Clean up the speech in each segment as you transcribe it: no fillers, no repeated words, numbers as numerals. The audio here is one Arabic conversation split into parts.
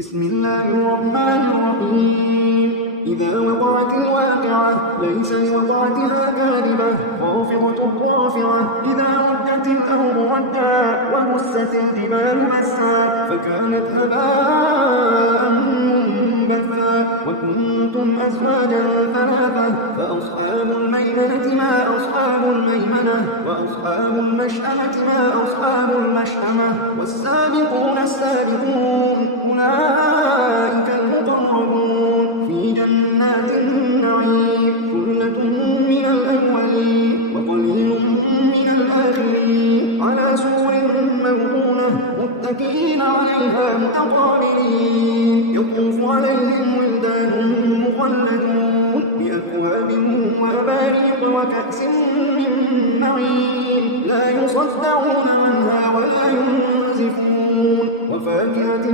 بسم الله الرحمن الرحيم. إذا وقعت الواقعة ليس لوقعتها كاذبة خافضة رافعة. إذا رجت الأرض رجا وبست الجبال بسا فكانت هباء منبثا وكنتم أزواجا ثلاثة فأصحاب الميمنة ما أصحاب الميمنة وأصحاب المشأمة ما أصحاب المشأمة والسابقون السابقون أولئك المقربون في جنات النعيم. ثلة من الأولين وقليل من الآخرين على سرر موضونة متكئين عليها متقابلين يطوف عليهم ولدان مخلدون بأكواب وأباريق وكأس من معين لا يصدعون عنها ولا ينزفون وفاكهة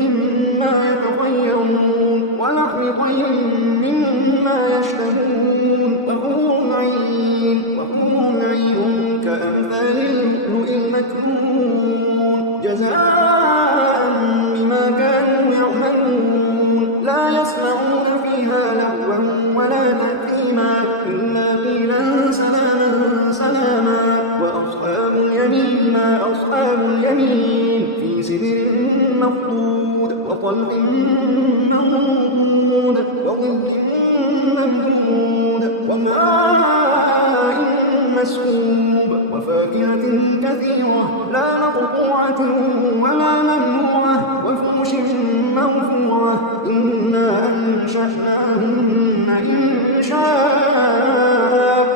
مما يتخيرون ولحم طير مما يشتهون وحور عين كأمثال اللؤلؤ المكنون جزاء بما كانوا يعملون. لا يسمعون فيها لغوا ولا تأثيما إلا قيلا سلاما سلاما. وأصحاب اليمين ما أصحاب اليمين في سدر مخضود وطلق منضود وظل ممدود وماء مسكوب وفاكهة كثيرة لا مقطوعة ولا ممنوعة وفرش مرفوعة. إنا أنشأناهن إنشاء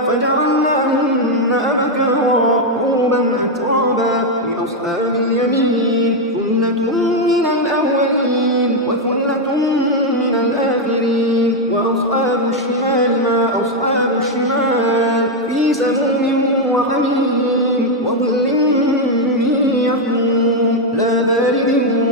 فجعلناهن أبكارا عربا أترابا لأصحاب اليمين. ثلة من الأولين وثلة من الآخرين. وأصحاب الشمال ما أصحاب الشمال في سموم وحميم وظل من يحموم لا بارد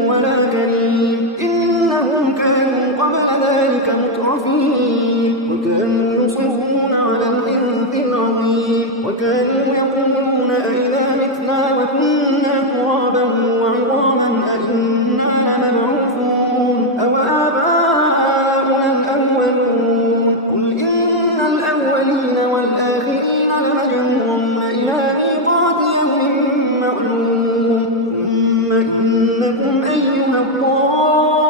ولا كريم. إنهم كانوا قبل ذلك مترفين وكانوا يصرون على الحنث العظيم وكانوا يقولون أئذا متنا وكنا ترابا وعظاما أئنا لمبعوثون أو آباؤنا الأولون. قل إن الأولين والآخرين لمجموعون إلى ميقات يوم معلوم. ثم إنكم أيها الضالون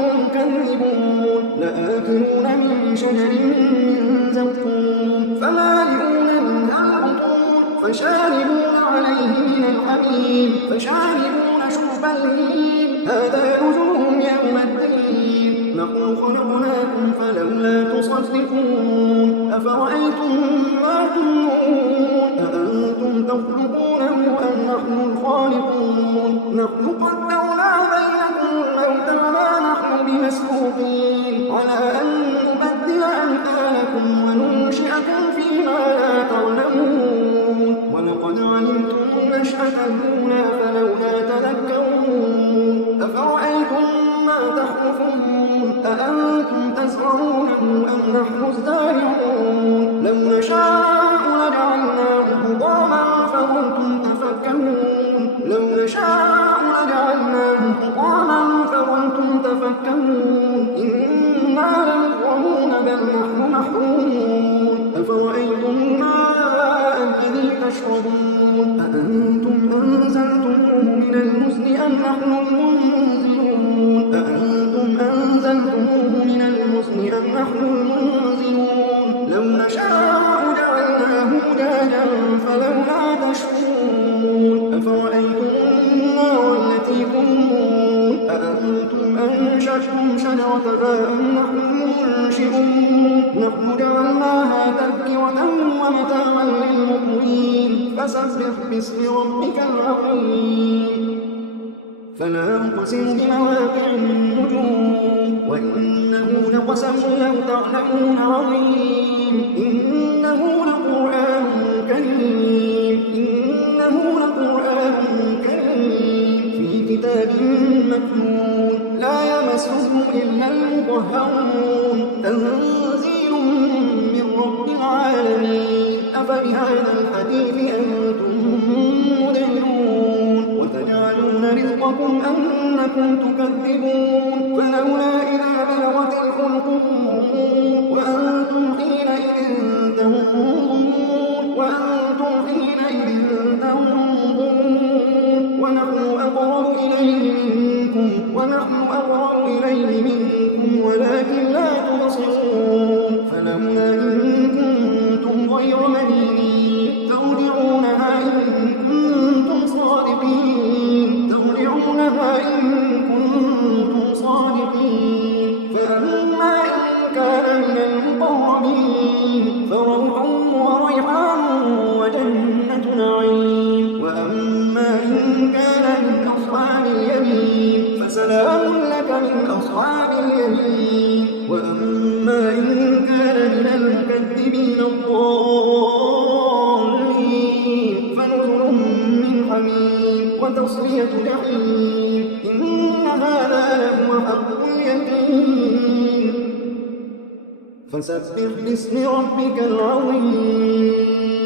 المكذبون لآكلون من شجر من زقوم فمالئون منها البطون فشاربون عليه من الحميم فشاربون شرب الهيم هذا نزلهم يوم الدين. نحن خلقناكم فلولا تصدقون. أفرأيتم ما تمنون أأنتم تخلقونه أم نحن الخالقون. نحن قدرنا بينكم الموت وما نحن بمسبوقين على أن نبدل أمثالكم وننشئكم فيما لا تعلمون. ولقد علمتم النشأة الأولى فلولا تذكرون. أفرأيتم ما تحرثون أأنتم تزرعونه أم نحن الزارعون. لو نشاء لجعلناه حطاما فظلتم تفكرون. لو نشاء لجعلناه حطاما فظلتم تفكرون. إنا لمغرمون بل نحن محرومون. أفرأيتم الماء الذي تشربون أأنتم أنزلتموه من المزن أم نحن المنزلون. أأنتم أنزلتموه من المزن أم نحن المنزلون. لو نشاء جعلناه أجاجا فلولا تشكرون. أفرأيتم النار التي تورون أأنتم أنشأتم شجرتها أم نحن المنشئون. نحن جعلناها تذكرة ومتاعا للمقوين فسبح باسم ربك العظيم. فلا أقسم بمواقع النجوم وإنه لقسم لو تعلمون عظيم. إنه لقرآن كريم. إنه لقرآن كريم في كتاب مكنون لا يمسه إلا المطهرون تنزيل من رب العالمين. أفبهذا الحديث أنتم مدهنون وتجعلون رزقا يغركم أنكم تكذبون فلولا إذا بلغت الحلقوم وأنتم حينئذ تنظرون ونحن أقرب إليه منكم ولكن لا تبصرون فلولا إن كنتم غير مدينين ترجعونها إن كنتم صادقين فأما إن كان من المقربين فروح وريحان وجنة نعيم وأما إن كان من أصحاب اليمين فسلام لك من أصحاب اليمين وأما إن كان من المكذبين الضالين فنزل من حميم وتصلية جحيم إن هذا لهو حق اليقين فسبح باسم ربك العظيم